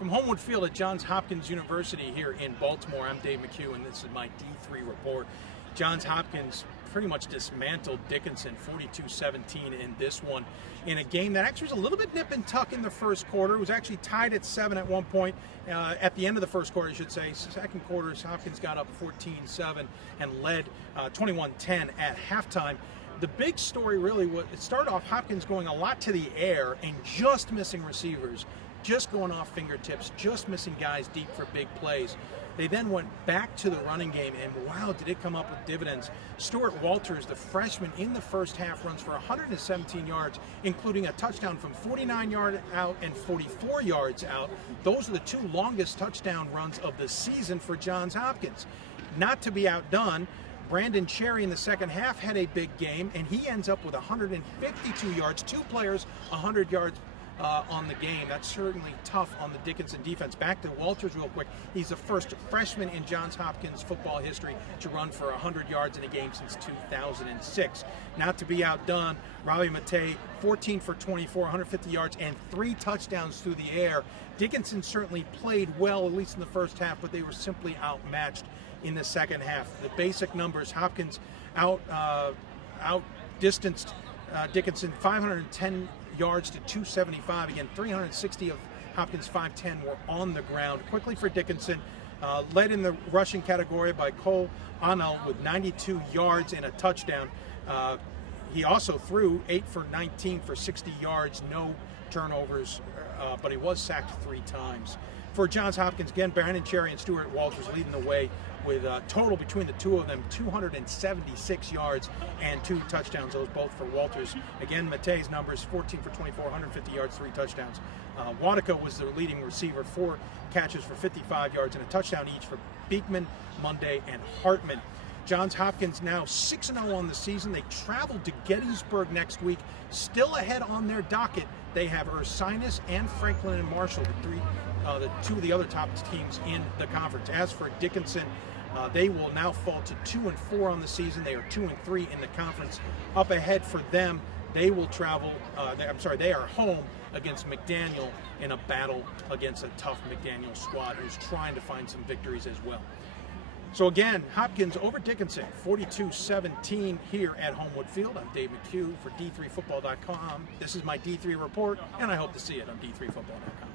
From Homewood Field at Johns Hopkins University here in Baltimore, I'm Dave McHugh, and this is my D3 report. Johns Hopkins pretty much dismantled Dickinson 42-17 in this one, in a game that actually was a little bit nip and tuck in the first quarter. It was actually tied at 7 at one point. At the end of the first quarter, I should say. Second quarter, Hopkins got up 14-7 and led 21-10 at halftime. The big story really was, it started off Hopkins going a lot to the air and just missing receivers, just going off fingertips, just missing guys deep for big plays. They then went back to the running game, and wow, did it come up with dividends. Stuart Walters, the freshman, in the first half runs for 117 yards, including a touchdown from 49 yards out and 44 yards out. Those are the two longest touchdown runs of the season for Johns Hopkins. Not to be outdone, Brandon Cherry in the second half had a big game, and he ends up with 152 yards, two players 100 yards on the game. That's certainly tough on the Dickinson defense. Back to Walters real quick. He's the first freshman in Johns Hopkins football history to run for 100 yards in a game since 2006. Not to be outdone, Robbie Matei, 14 for 24, 150 yards, and 3 touchdowns through the air. Dickinson certainly played well, at least in the first half, but they were simply outmatched in the second half. The basic numbers: Hopkins out-distanced Dickinson 510 yards to 275. Again, 360 of Hopkins' 510 were on the ground. Quickly for Dickinson, led in the rushing category by Cole Onell with 92 yards and a touchdown. He also threw 8 for 19 for 60 yards, no turnovers, but he was sacked 3 times. For Johns Hopkins, again, Brandon Cherry and Stuart Walters leading the way with a total between the two of them, 276 yards and 2 touchdowns, those both for Walters. Again, Matei's numbers, 14 for 24, 150 yards, 3 touchdowns. Wadika was the leading receiver, 4 catches for 55 yards and a touchdown each for Beekman, Monday, and Hartman. Johns Hopkins now 6-0 on the season. They travel to Gettysburg next week. Still ahead on their docket, they have Ursinus and Franklin and Marshall, the two of the other top teams in the conference. As for Dickinson, they will now fall to 2-4 on the season. They are 2-3 in the conference. Up ahead for them, they will travel. They are home against McDaniel in a battle against a tough McDaniel squad who's trying to find some victories as well. So again, Hopkins over Dickinson, 42-17 here at Homewood Field. I'm Dave McHugh for D3football.com. This is my D3 report, and I hope to see it on D3football.com.